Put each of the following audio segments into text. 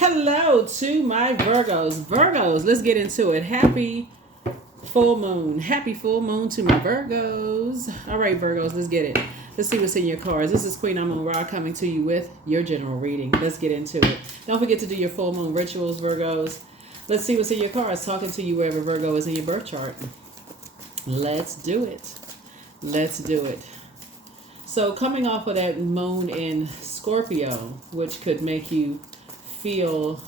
Hello to my Virgos. Virgos, let's get into it. Happy full moon. Happy full moon to my Virgos. All right, Virgos, let's get it. Let's see what's in your cards. This is Queen Amun Ra coming to you with your general reading. Let's get into it. Don't forget to do your full moon rituals, Virgos. Let's see what's in your cards. Talking to you wherever Virgo is in your birth chart. Let's do it. Let's do it. So coming off of that moon in Scorpio, which could make you feel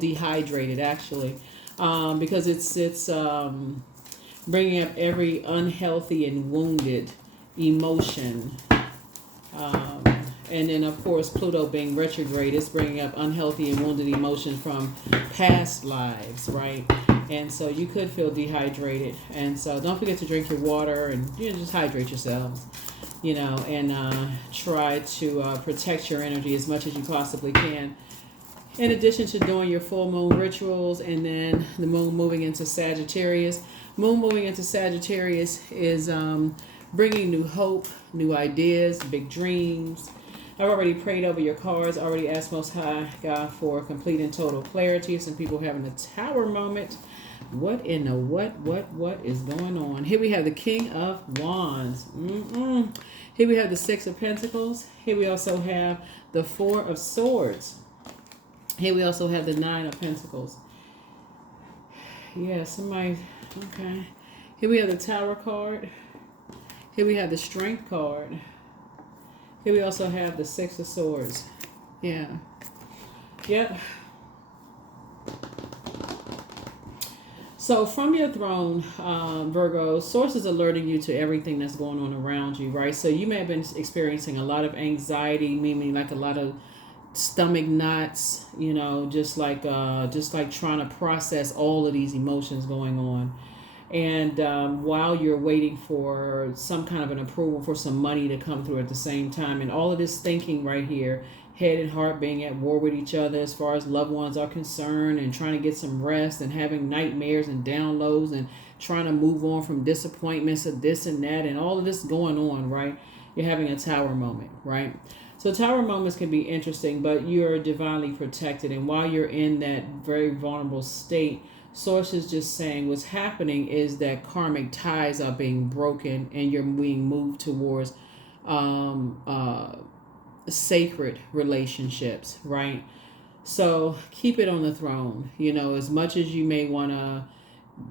dehydrated actually, because it's bringing up every unhealthy and wounded emotion, and then of course Pluto being retrograde is bringing up unhealthy and wounded emotion from past lives, right? And so you could feel dehydrated, and so don't forget to drink your water and just hydrate yourselves, and try to protect your energy as much as you possibly can. In addition to doing your full moon rituals, and then the moon moving into Sagittarius. Moon moving into Sagittarius is bringing new hope, new ideas, big dreams. I've already prayed over your cards, already asked Most High God for complete and total clarity. Some people having a tower moment. What in the what is going on? Here we have the King of Wands. Here we have the Six of Pentacles. Here we also have the Four of Swords. Here we also have the Nine of Pentacles. Yeah, somebody, okay. Here we have the Tower card. Here we have the Strength card. Here we also have the Six of Swords. Yeah. Yep. So from your throne, Virgo, Source is alerting you to everything that's going on around you, right? So you may have been experiencing a lot of anxiety, meaning like a lot of stomach knots, just like trying to process all of these emotions going on. And while you're waiting for some kind of an approval for some money to come through at the same time, and all of this thinking right here, head and heart being at war with each other as far as loved ones are concerned, and trying to get some rest and having nightmares and downloads and trying to move on from disappointments of this and that, and all of this going on, right? You're having a tower moment, right? So tower moments can be interesting, but you're divinely protected. And while you're in that very vulnerable state, Source is just saying what's happening is that karmic ties are being broken and you're being moved towards sacred relationships, right? So keep it on the throne. As much as you may want to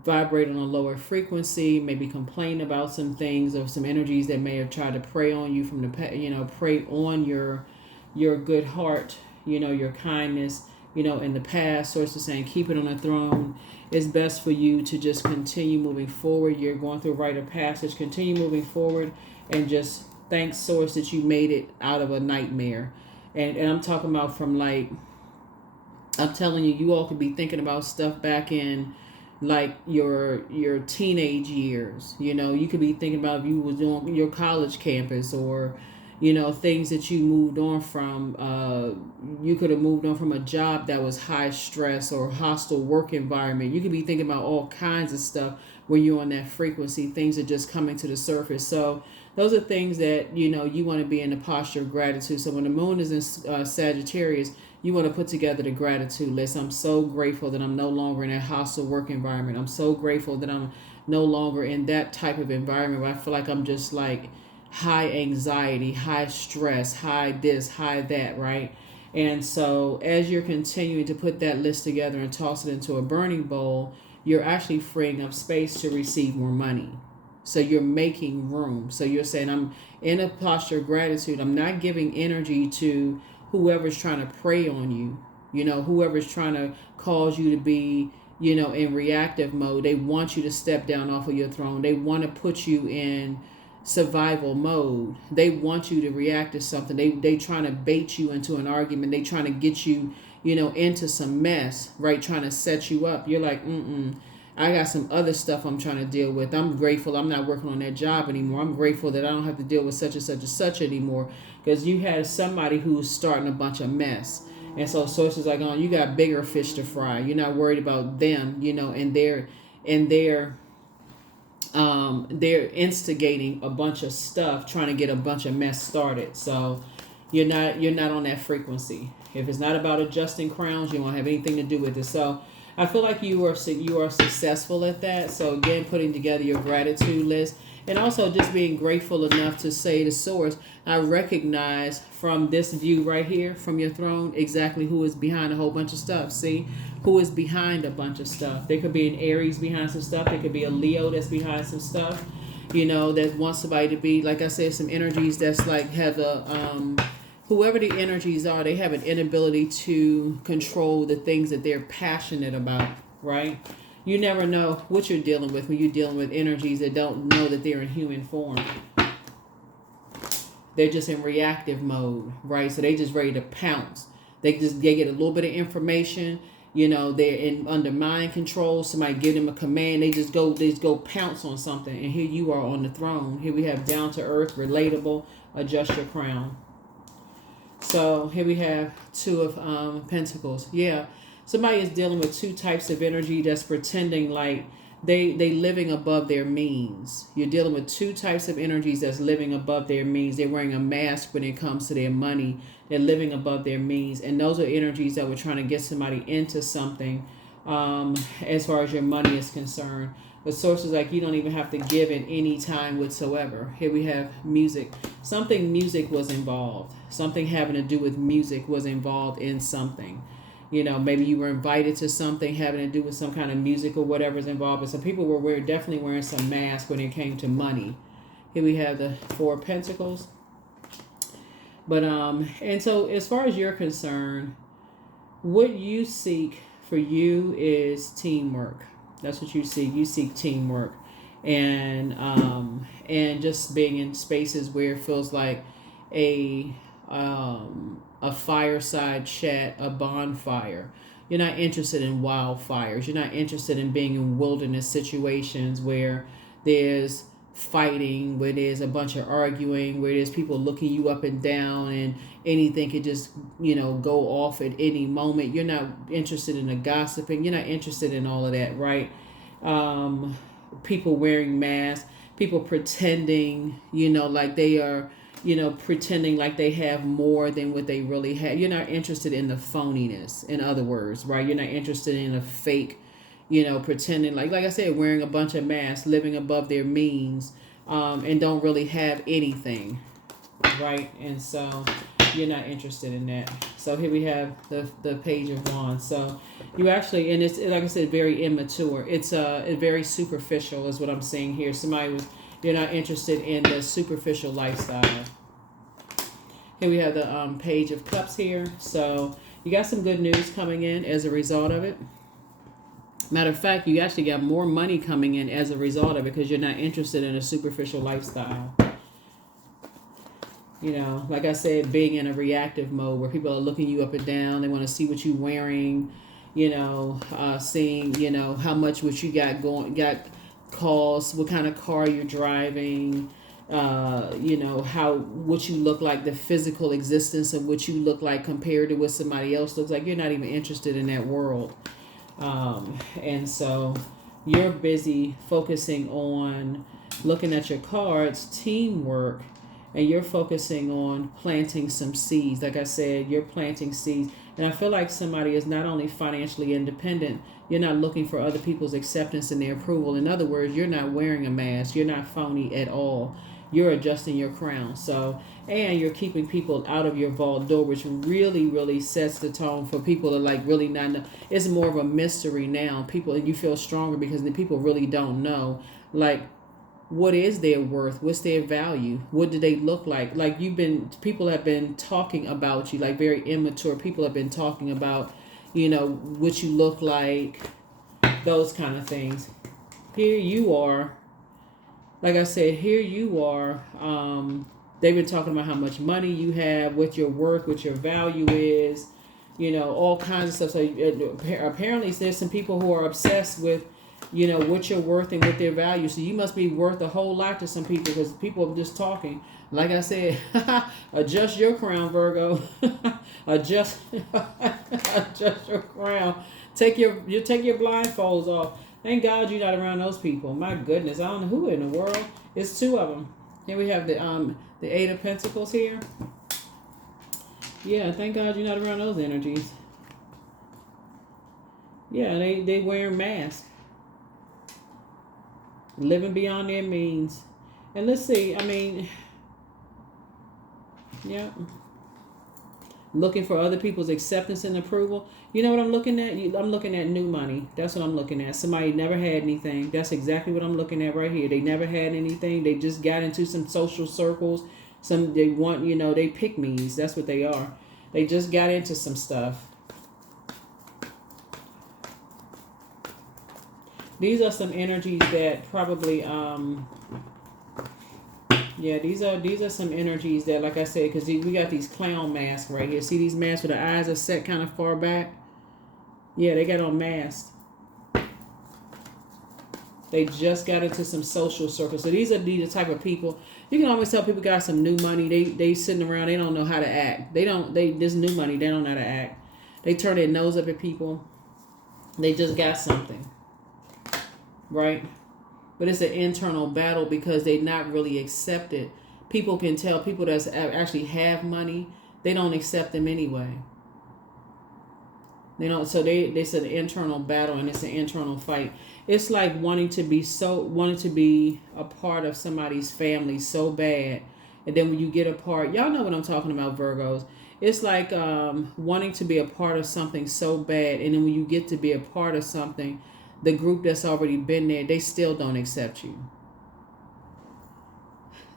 vibrate on a lower frequency, maybe complain about some things or some energies that may have tried to prey on you from the prey on your good heart, your kindness, in the past. Source is saying keep it on the throne. It's best for you to just continue moving forward. You're going through a rite of passage. Continue moving forward and just thank Source that you made it out of a nightmare. And I'm talking about from I'm telling you, you all could be thinking about stuff back in like your teenage years. You could be thinking about if you was on your college campus, or things that you moved on from. You could have moved on from a job that was high stress or hostile work environment. You could be thinking about all kinds of stuff when you're on that frequency. Things are just coming to the surface. So those are things that you want to be in the posture of gratitude. So when the moon is in Sagittarius, you want to put together the gratitude list. I'm so grateful that I'm no longer in a hostile work environment. I'm so grateful that I'm no longer in that type of environment where I feel like I'm just like high anxiety, high stress, high this, high that, right? And so as you're continuing to put that list together and toss it into a burning bowl, you're actually freeing up space to receive more money. So you're making room. So you're saying, I'm in a posture of gratitude. I'm not giving energy to whoever's trying to prey on you, whoever's trying to cause you to be, in reactive mode. They want you to step down off of your throne. They want to put you in survival mode. They want you to react to something. They trying to bait you into an argument. They trying to get you, into some mess, right? Trying to set you up. You're like, I got some other stuff I'm trying to deal with. I'm grateful I'm not working on that job anymore. I'm grateful that I don't have to deal with such and such and such anymore, because you had somebody who's starting a bunch of mess. And so Source is like, oh, you got bigger fish to fry. You're not worried about them, and they're instigating a bunch of stuff, trying to get a bunch of mess started. So you're not on that frequency. If it's not about adjusting crowns, you won't have anything to do with it. So I feel like you are successful at that. So again, putting together your gratitude list, and also just being grateful enough to say to source, I recognize from this view right here from your throne exactly who is behind a whole bunch of stuff. See who is behind a bunch of stuff. There could be an Aries behind some stuff. There could be a Leo that's behind some stuff, you know, that wants somebody to be, like I said, some energies that's like have a whoever the energies are, they have an inability to control the things that they're passionate about, right? You never know what you're dealing with when you're dealing with energies that don't know that they're in human form. They're just in reactive mode, right? So they just ready to pounce. They get a little bit of information, you know, they're in under mind control. Somebody give them a command, they just go pounce on something. And here you are on the throne. Here we have down to earth, relatable, adjust your crown. So here we have Two of Pentacles. Yeah, somebody is dealing with two types of energy that's pretending like they living above their means. You're dealing with two types of energies that's living above their means. They're wearing a mask when it comes to their money. They're living above their means. And those are energies that were trying to get somebody into something as far as your money is concerned. But sources like you don't even have to give it any time whatsoever. Here we have music. Music was involved. Something having to do with music was involved in something. You know, maybe you were invited to something having to do with some kind of music or whatever's involved. But some people were definitely wearing some masks when it came to money. Here we have the Four of Pentacles. But and so as far as you're concerned, what you seek for you is teamwork. That's what you seek. You seek teamwork, and just being in spaces where it feels like a fireside chat, a bonfire. You're not interested in wildfires. You're not interested in being in wilderness situations where there's fighting, where there's a bunch of arguing, where there's people looking you up and down and anything could just, you know, go off at any moment. You're not interested in the gossiping. You're not interested in all of that, right? People wearing masks, people pretending, you know, like they are, you know, pretending like they have more than what they really have. You're not interested in the phoniness, in other words, right? You're not interested in a fake, you know, pretending like I said, wearing a bunch of masks, living above their means, and don't really have anything, right? And so you're not interested in that. So here we have the Page of Wands. So you actually, and it's, like I said, very immature. It's very superficial is what I'm seeing here. You're not interested in the superficial lifestyle. Here we have the Page of Cups here. So you got some good news coming in as a result of it. Matter of fact, you actually got more money coming in as a result of it because you're not interested in a superficial lifestyle. You know, like I said, being in a reactive mode where people are looking you up and down. They want to see what you're wearing, you know, seeing, you know, how much what you got costs, what kind of car you're driving, you know, what you look like, the physical existence of what you look like compared to what somebody else looks like. You're not even interested in that world. And so you're busy focusing on looking at your cards, teamwork, and you're focusing on planting some seeds. Like I said, you're planting seeds. And I feel like somebody is not only financially independent, you're not looking for other people's acceptance and their approval. In other words, you're not wearing a mask. You're not phony at all. You're adjusting your crown. So, and you're keeping people out of your vault door, which really, really sets the tone for people to like really not know. It's more of a mystery now. People, you feel stronger because the people really don't know. Like, what is their worth? What's their value? What do they look like? Like people have been talking about you, like very immature people have been talking about, you know, what you look like, those kind of things. Here you are. Like I said, here you are. They've been talking about how much money you have, what your worth, what your value is, you know, all kinds of stuff. So apparently there's some people who are obsessed with, you know, what you're worth and what their value. So you must be worth a whole lot to some people because people are just talking. Like I said, adjust your crown, Virgo. adjust your crown. Take your blindfolds off. Thank God you're not around those people. My goodness, I don't know who in the world. It's two of them. Here we have the Eight of Pentacles here. Yeah, thank God you're not around those energies. Yeah, they wearing masks, living beyond their means. And let's see, I mean, yeah, looking for other people's acceptance and approval. You know what I'm looking at? I'm looking at new money. That's what I'm looking at. Somebody never had anything. That's exactly what I'm looking at right here. They never had anything. They just got into some social circles. They want, they pick me's. That's what they are. They just got into some stuff. These are some energies that probably yeah, these are some energies that, like I said, because we got these clown masks right here. See these masks where the eyes are set kind of far back? Yeah, they got on masks. They just got into some social circles. So these are the type of people. You can always tell people got some new money. They sitting around. They don't know how to act. This new money. They don't know how to act. They turn their nose up at people. They just got something, right? But it's an internal battle because they not really accepted. People can tell people that actually have money, they don't accept them anyway. They don't. So it's an internal battle and it's an internal fight. It's like wanting to be a part of somebody's family so bad, and then when you get a part, y'all know what I'm talking about, Virgos. It's like wanting to be a part of something so bad, and then when you get to be a part of something, the group that's already been there, they still don't accept you.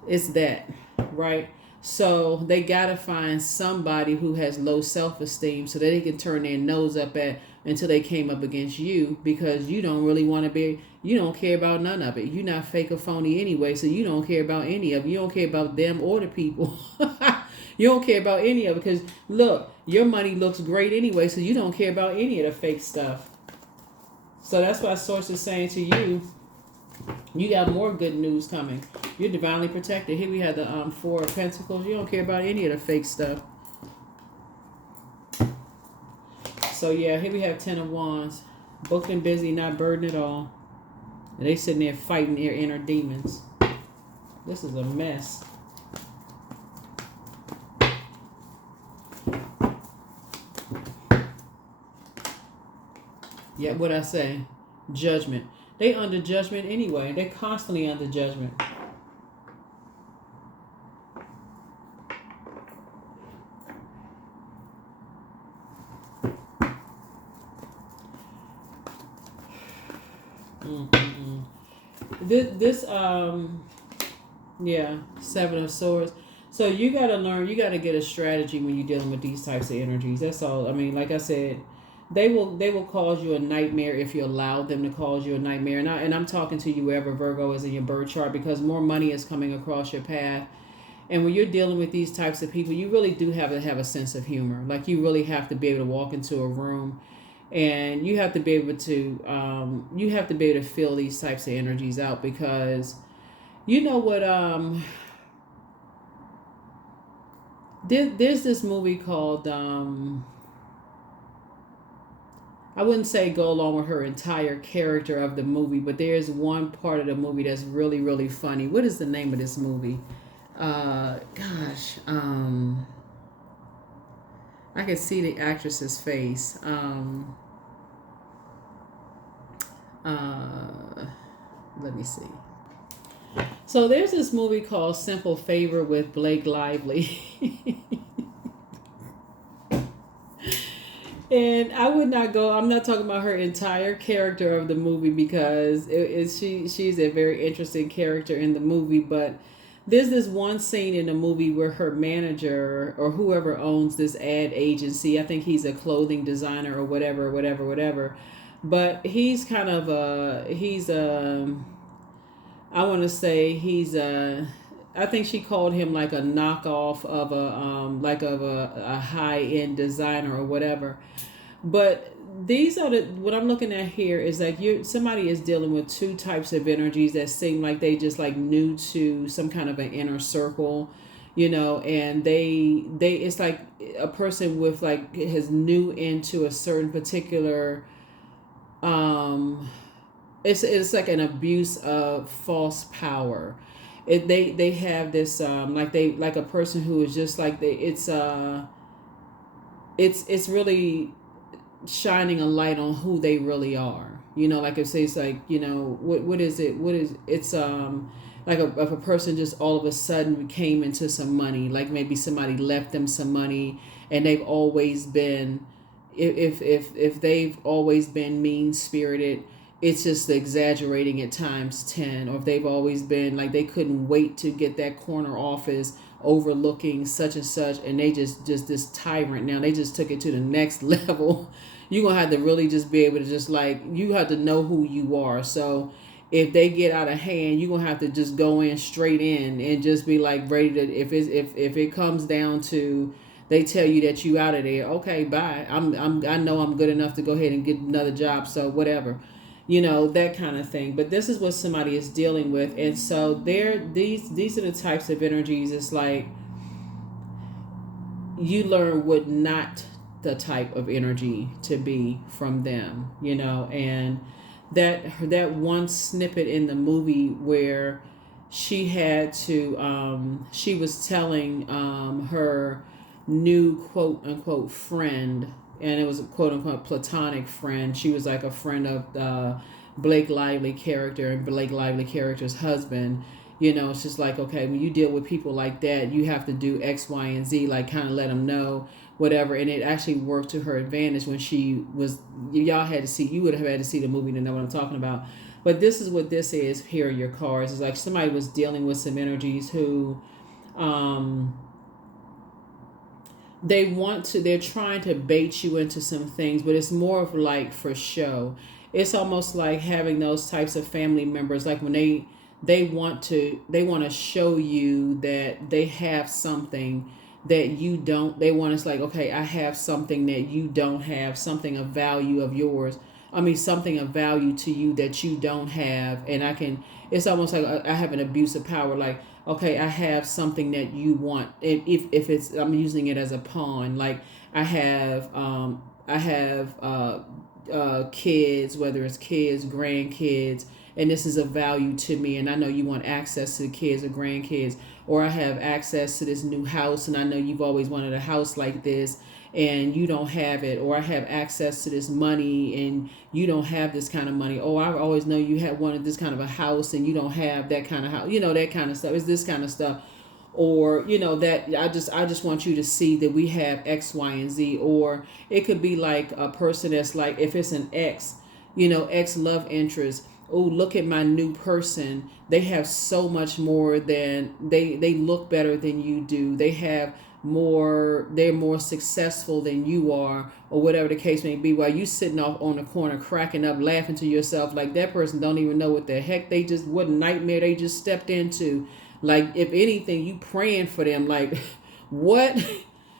It's that, right? So they got to find somebody who has low self-esteem so that they can turn their nose up at until they came up against you, because you don't really want to be, you don't care about none of it. You're not fake or phony anyway, so you don't care about any of it. You don't care about them or the people. You don't care about any of it because, look, your money looks great anyway, so you don't care about any of the fake stuff. So that's why Source is saying to you, you got more good news coming. You're divinely protected. Here we have the Four of Pentacles. You don't care about any of the fake stuff. So yeah, here we have Ten of Wands. Booked and busy, not burdened at all. And they sitting there fighting their inner demons. This is a mess. Yeah, what I say? Judgment. They under judgment anyway. They're constantly under judgment. This yeah, Seven of Swords. So you got to learn, you got to get a strategy when you're dealing with these types of energies. That's all. I mean, like I said, they will cause you a nightmare if you allow them to cause you a nightmare. And I'm talking to you wherever Virgo is in your birth chart, because more money is coming across your path. And when you're dealing with these types of people, you really do have to have a sense of humor. Like, you really have to be able to walk into a room, and you have to be able to feel these types of energies out, because you know what there's this movie called I wouldn't say go along with her entire character of the movie, but there's one part of the movie that's really, really funny. What is the name of this movie? I can see the actress's face. Let me see. So there's this movie called Simple Favor with Blake Lively. And I would not go, I'm not talking about her entire character of the movie, because she's a very interesting character in the movie, but there's this one scene in the movie where her manager or whoever owns this ad agency, I think he's a clothing designer or whatever. But he's kind of I want to say I think she called him like a knockoff of a high end designer or whatever. But these are what I'm looking at here is like somebody is dealing with two types of energies that seem like they just like new to some kind of an inner circle, and they it's like a person with like has new into a certain particular it's like an abuse of false power. They have this like a person who is just like it's really shining a light on who they really are. Like I say, it's like, what is it? It's like if a person just all of a sudden came into some money, like maybe somebody left them some money, and they've always been, if they've always been mean spirited, it's just exaggerating at times 10. Or if they've always been like they couldn't wait to get that corner office overlooking such and such, and they just this tyrant, now they just took it to the next level. You're gonna have to really just be able to just like, you have to know who you are. So if they get out of hand, you're gonna have to just go in straight in and just be like ready to, if it comes down to they tell you that you out of there, okay, bye. I know I'm good enough to go ahead and get another job, so whatever. That kind of thing. But this is what somebody is dealing with. And so these are the types of energies. It's like you learn what not the type of energy to be from them, and that one snippet in the movie where she had to she was telling her new quote unquote friend, and it was a quote unquote platonic friend. She was like a friend of Blake Lively character and Blake Lively character's husband. It's just like, okay, when you deal with people like that, you have to do X, Y, and Z, like kind of let them know whatever. And it actually worked to her advantage when she was, y'all had to see, you would have had to see the movie to know what I'm talking about. But this is what this is here, your cards. It's like somebody was dealing with some energies who they're trying to bait you into some things, but it's more of like for show. It's almost like having those types of family members, like when they want to show you that they have something that you don't. They want, it's like, okay, I have something that you don't have, something of value of yours. I mean, something of value to you that you don't have. And it's almost like I have an abuse of power. Like, okay, I have something that you want. If it's, I'm using it as a pawn. Like I have kids, whether it's kids, grandkids, and this is of value to me, and I know you want access to the kids or grandkids. Or I have access to this new house, and I know you've always wanted a house like this, and you don't have it. Or I have access to this money, and you don't have this kind of money. Oh, I always know you have wanted this kind of a house, and you don't have that kind of house. That kind of stuff. It's this kind of stuff. Or that I just want you to see that we have X, Y, and Z. Or it could be like a person that's like, if it's an ex, ex love interest. Oh, look at my new person. They have so much more than they look better than you do. They have more, they're more successful than you are, or whatever the case may be, while you sitting off on the corner cracking up, laughing to yourself like that person don't even know what the heck what nightmare they just stepped into. Like, if anything, you praying for them, like what?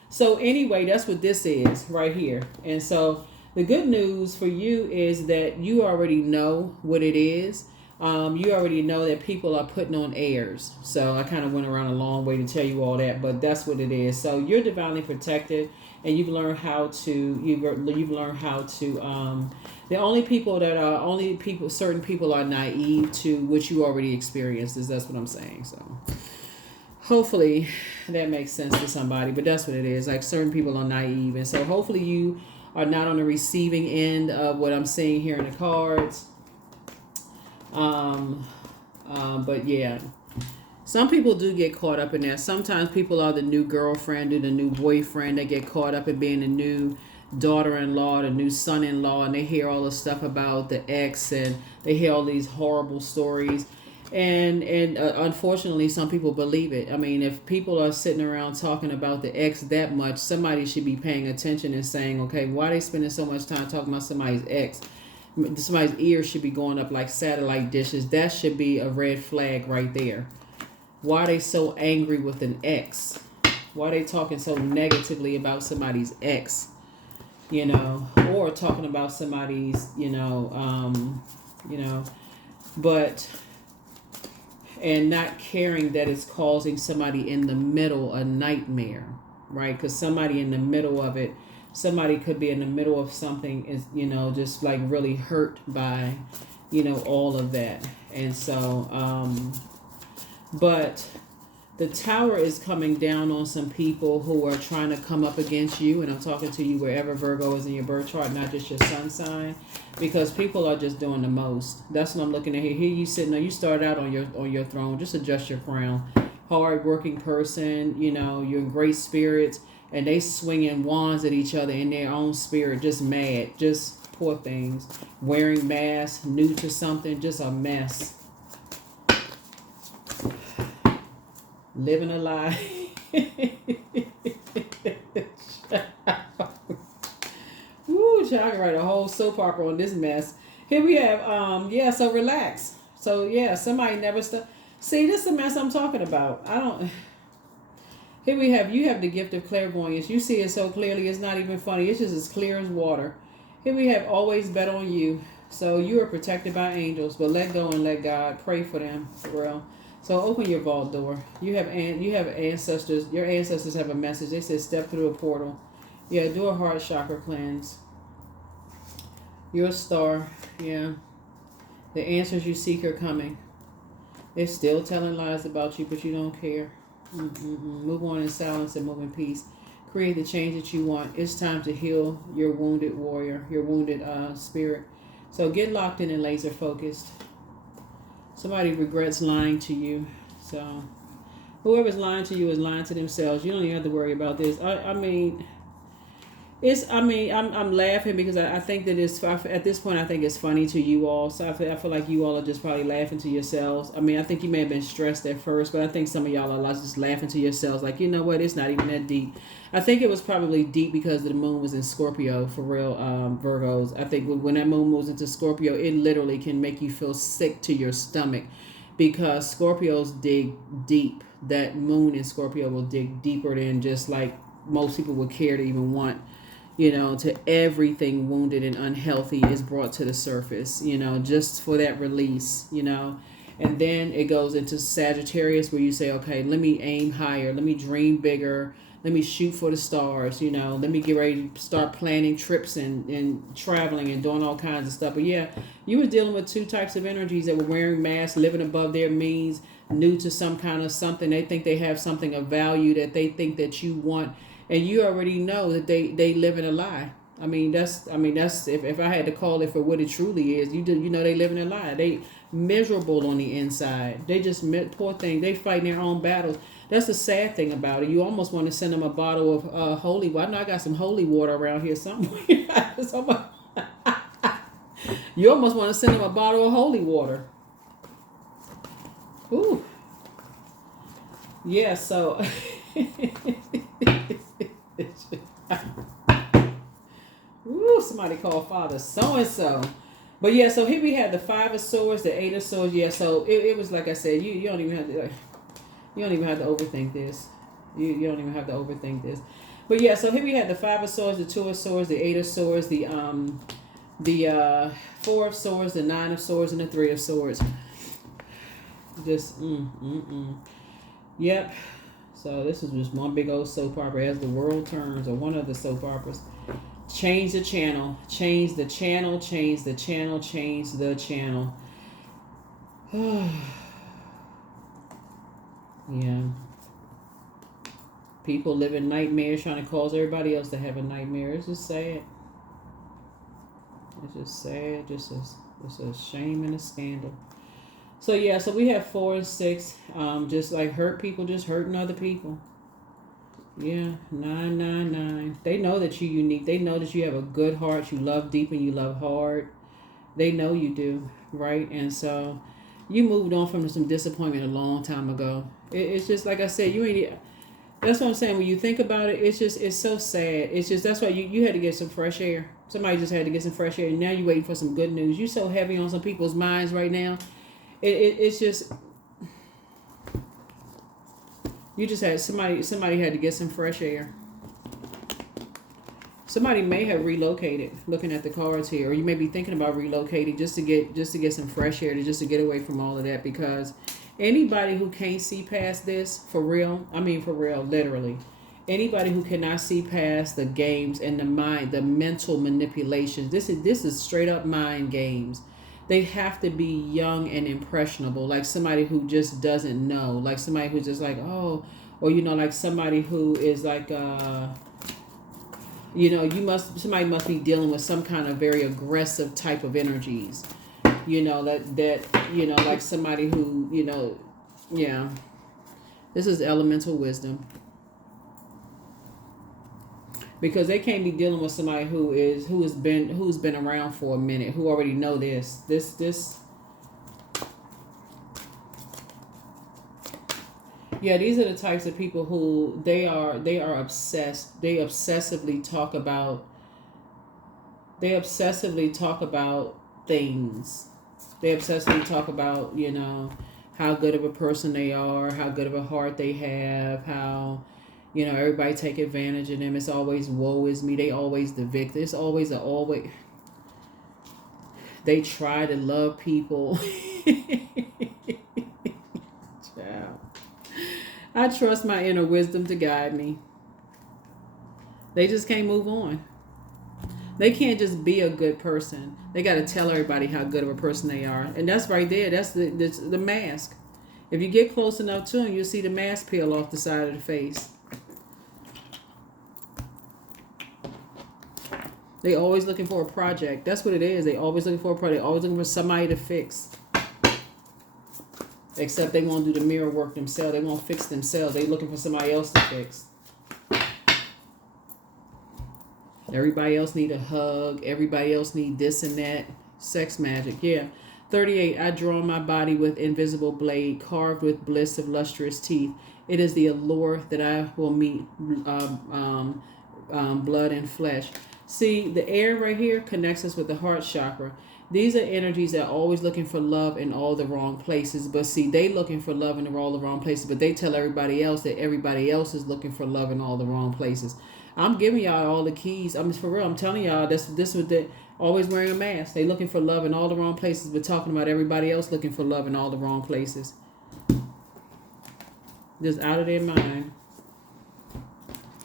So anyway, that's what this is right here. And so the good news for you is that you already know what it is. You already know that people are putting on airs. So I kind of went around a long way to tell you all that, but that's what it is. So you're divinely protected, and you've learned how to. You've learned how to. The only people that are certain people are naive to what you already experienced. That's what I'm saying. So hopefully that makes sense to somebody, but that's what it is. Like, certain people are naive, and so hopefully you are not on the receiving end of what I'm seeing here in the cards. But yeah, some people do get caught up in that. Sometimes people are the new girlfriend or the new boyfriend. They get caught up in being the new daughter-in-law, the new son-in-law, and they hear all the stuff about the ex, and they hear all these horrible stories. And unfortunately, some people believe it. I mean, if people are sitting around talking about the ex that much, somebody should be paying attention and saying, okay, why are they spending so much time talking about somebody's ex? Somebody's ears should be going up like satellite dishes. That should be a red flag right there. Why are they so angry with an ex? Why are they talking so negatively about somebody's ex? Or talking about somebody's, but, and not caring that it's causing somebody in the middle a nightmare, right? Because somebody in the middle of it, somebody could be in the middle of something, is just like really hurt by all of that. And so but The Tower is coming down on some people who are trying to come up against you, and I'm talking to you wherever Virgo is in your birth chart, not just your sun sign, because people are just doing the most. That's what I'm looking at here. Here you sitting there, you start out on your throne. Just adjust your crown. Hard working person, you know, you're in great spirits, and they swinging wands at each other in their own spirit, just mad, just poor things, wearing masks, new to something, just a mess. Living a lie. Woo, child, I can write a whole soap opera on this mess. Here we have, yeah, so relax. So, yeah, somebody never See, this is the mess I'm talking about. Here we have, you have the gift of clairvoyance. You see it so clearly, it's not even funny. It's just as clear as water. Here we have, always bet on you. So, you are protected by angels, but let go and let God. Pray for them, for real. So open your vault door. You have ancestors. Your ancestors have a message. They said step through a portal. Yeah, do a heart chakra cleanse. You're a star. Yeah. The answers you seek are coming. They're still telling lies about you, but you don't care. Move on in silence and move in peace. Create the change that you want. It's time to heal your wounded warrior, your wounded spirit. So get locked in and laser focused. Somebody regrets lying to you. So whoever's lying to you is lying to themselves. You don't even have to worry about this. I'm laughing because I think that at this point, I think it's funny to you all. So I feel like you all are just probably laughing to yourselves. I mean, I think you may have been stressed at first, but I think some of y'all are just laughing to yourselves. Like, you know what? It's not even that deep. I think it was probably deep because the moon was in Scorpio, for real, Virgos. I think when that moon moves into Scorpio, it literally can make you feel sick to your stomach because Scorpios dig deep. That moon in Scorpio will dig deeper than just like most people would care to even want. You know, to everything wounded and unhealthy is brought to the surface, you know, just for that release, you know. And then it goes into Sagittarius where you say, okay, let me aim higher. Let me dream bigger. Let me shoot for the stars, you know. Let me get ready to start planning trips and traveling and doing all kinds of stuff. But yeah, you were dealing with two types of energies that were wearing masks, living above their means, new to some kind of something. They think they have something of value that they think that you want. And you already know that they live in a lie. I mean that's if I had to call it for what it truly is, you know they live in a lie. They miserable on the inside. They just poor thing. They fighting their own battles. That's the sad thing about it. You almost want to send them a bottle of holy water. I know I got some holy water around here somewhere. You almost want to send them a bottle of holy water. Ooh. Yeah. So. Ooh, somebody called Father so-and-so. But yeah, so here we had the 5 of Swords, the 8 of Swords. Yeah, so it was like I said, you don't even have to overthink this. You don't even have to overthink this. But yeah, so here we had the 5 of Swords, the 2 of Swords, the 8 of Swords, the 4 of Swords, the 9 of Swords, and the 3 of Swords. Just Yep. So this is just one big old soap opera as the world turns, or one of the soap operas. Change the channel. Change the channel. Change the channel. Change the channel. Yeah. People live in nightmares trying to cause everybody else to have a nightmare. It's just sad. It's just sad. Just a shame and a scandal. So yeah, so we have 4 and 6. Just like hurt people, just hurting other people. Yeah, 999. They know that you're unique. They know that you have a good heart. You love deep and you love hard. They know you do, right? And so you moved on from some disappointment a long time ago. It's just like I said, you ain't. That's what I'm saying. When you think about it, it's so sad. It's just that's why you had to get some fresh air. Somebody just had to get some fresh air, and now you're waiting for some good news. You're so heavy on some people's minds right now. It's just you just had somebody had to get some fresh air. Somebody may have relocated, looking at the cards here, or you may be thinking about relocating just to get some fresh air, just to get away from all of that. Because anybody who can't see past this, for real, literally, anybody who cannot see past the games and the mental manipulations, this is straight up mind games. they have to be young and impressionable, like somebody who just doesn't know, like somebody who's just like, oh, or like somebody who is like somebody must be dealing with some kind of very aggressive type of energies, like somebody who, yeah. This is elemental wisdom. Because they can't be dealing with somebody who's been around for a minute, who already know this. Yeah, these are the types of people who they are obsessed. They obsessively talk about things. They obsessively talk about, how good of a person they are, how good of a heart they have, how, everybody take advantage of them. It's always woe is me. They always the victim. It's always they try to love people. Child. I trust my inner wisdom to guide me. They just can't move on. They can't just be a good person. They got to tell everybody how good of a person they are. And that's right there. That's the mask. If you get close enough to them, you'll see the mask peel off the side of the face. They always looking for a project. That's what it is. They always looking for a project. Always looking for somebody to fix. Except they won't do the mirror work themselves. They won't fix themselves. They looking for somebody else to fix. Everybody else need a hug. Everybody else need this and that. Sex magic. Yeah. 38. I draw my body with invisible blade, carved with bliss of lustrous teeth. It is the allure that I will meet blood and flesh. See, the air right here connects us with the heart chakra. These are energies that are always looking for love in all the wrong places. But see, they looking for love in all the wrong places. But they tell everybody else that everybody else is looking for love in all the wrong places. I'm giving y'all all the keys. I'm for real. I'm telling y'all this with the always wearing a mask. They looking for love in all the wrong places, but talking about everybody else looking for love in all the wrong places. Just out of their mind.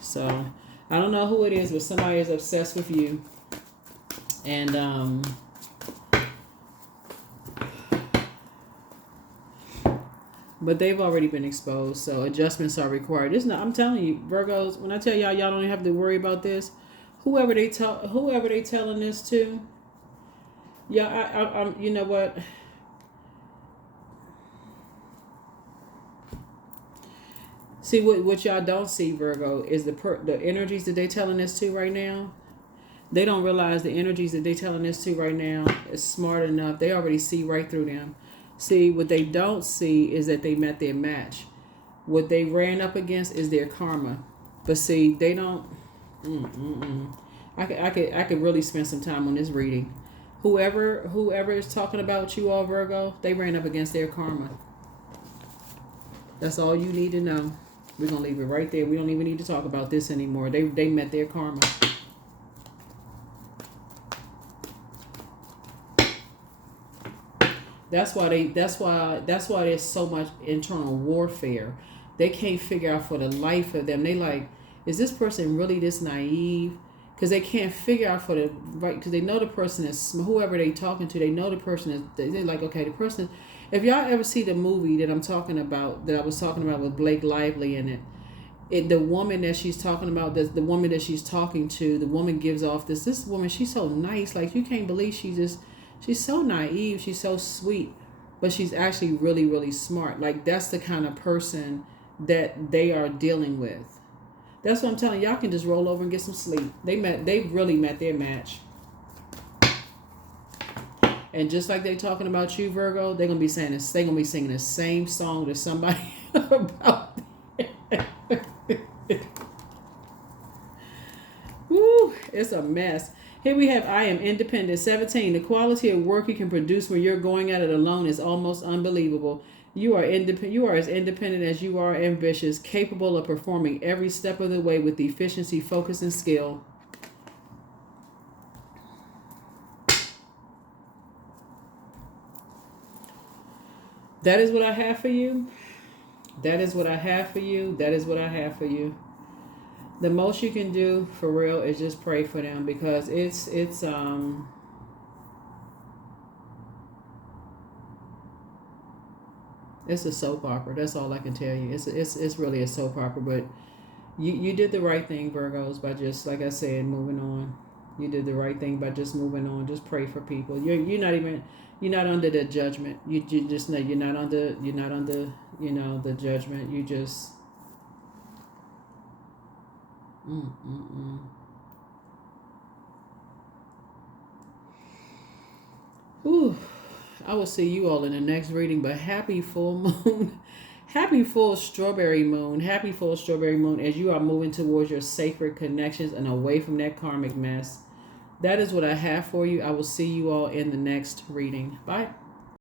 So I don't know who it is, but somebody is obsessed with you. And but they've already been exposed, so adjustments are required. I'm telling you, Virgos, when I tell y'all don't have to worry about this, whoever they telling this to, I'm you know what? See, what y'all don't see, Virgo, is the energies that they telling this to right now. They don't realize the energies that they telling this to right now is smart enough. They already see right through them. See, what they don't see is that they met their match. What they ran up against is their karma. But see, they don't. I could really spend some time on this reading. Whoever is talking about you all, Virgo, they ran up against their karma. That's all you need to know. We're gonna leave it right there. We don't even need to talk about this anymore. They met their karma. That's why there's so much internal warfare. They can't figure out for the life of them. They like, is this person really this naive? Because they can't figure out for the right. Because they know the person is whoever they talking to. They know the person is. They're like, okay, the person. If y'all ever see the movie that I was talking about with Blake Lively in it, the woman that she's talking about, the woman that she's talking to, the woman gives off this woman. She's so nice. Like you can't believe she's so naive. She's so sweet, but she's actually really, really smart. Like that's the kind of person that they are dealing with. That's what I'm telling you. Y'all can just roll over and get some sleep. They really met their match. And just like they talking about you, Virgo, they're gonna be saying this. They're gonna be singing the same song to somebody about. Woo! It's a mess. Here we have I am independent. 17. The quality of work you can produce when you're going at it alone is almost unbelievable. You are independent. You are as independent as you are ambitious, capable of performing every step of the way with efficiency, focus, and skill. That is what I have for you. That is what I have for you. That is what I have for you. The most you can do for real is just pray for them because it's It's a soap opera. That's all I can tell you. It's really a soap opera. But you did the right thing, Virgos, by just, like I said, moving on. You did the right thing by just moving on. Just pray for people. You're not even, you're not under the judgment. You just know you're not under the judgment. You just mm, mm, mm. Whew. I will see you all in the next reading, but happy full moon. Happy full strawberry moon. Happy full strawberry moon as you are moving towards your sacred connections and away from that karmic mess. That is what I have for you. I will see you all in the next reading. Bye.